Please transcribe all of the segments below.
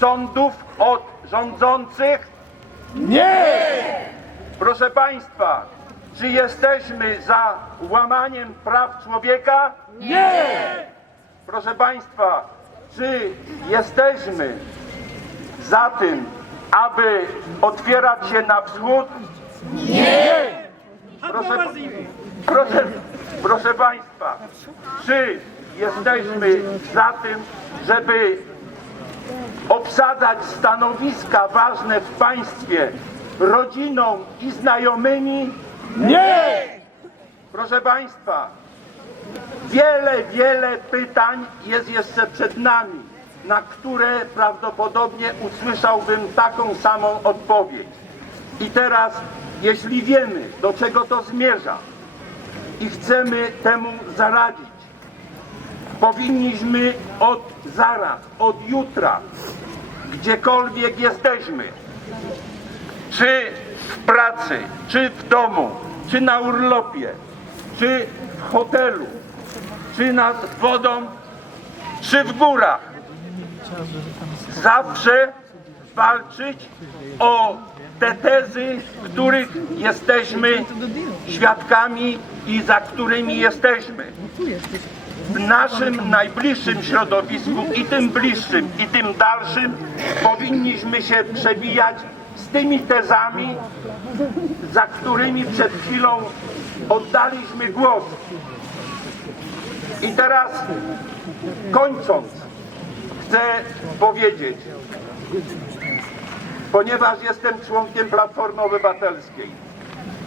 sądów od rządzących? Nie! Proszę Państwa, czy jesteśmy za łamaniem praw człowieka? Nie! Proszę Państwa, czy jesteśmy za tym, aby otwierać się na wschód? Nie! Proszę, proszę, proszę Państwa, czy jesteśmy za tym, żeby obsadzać stanowiska ważne w państwie rodziną i znajomymi? Nie! Proszę Państwa, wiele, wiele pytań jest jeszcze przed nami, na które prawdopodobnie usłyszałbym taką samą odpowiedź. I teraz, jeśli wiemy, do czego to zmierza i chcemy temu zaradzić, powinniśmy od zaraz, od jutra, gdziekolwiek jesteśmy, czy w pracy, czy w domu, czy na urlopie, czy w hotelu, czy nad wodą, czy w górach. Zawsze walczyć o te tezy, których jesteśmy świadkami i za którymi jesteśmy. W naszym najbliższym środowisku i tym bliższym i tym dalszym powinniśmy się przebijać z tymi tezami, za którymi przed chwilą oddaliśmy głos. I teraz kończąc, chcę powiedzieć, ponieważ jestem członkiem Platformy Obywatelskiej,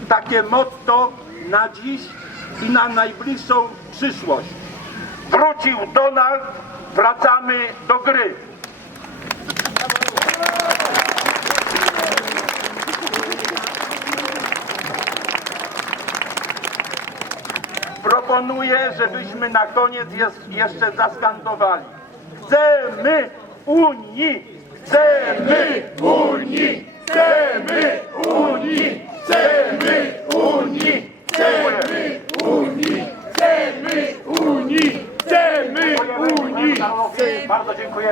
takie motto na dziś i na najbliższą przyszłość. Wrócił Donald, wracamy do gry. Proponuję, żebyśmy na koniec jeszcze zaskandowali. Chcemy Unii! Chcemy Unii! Chcemy Unii!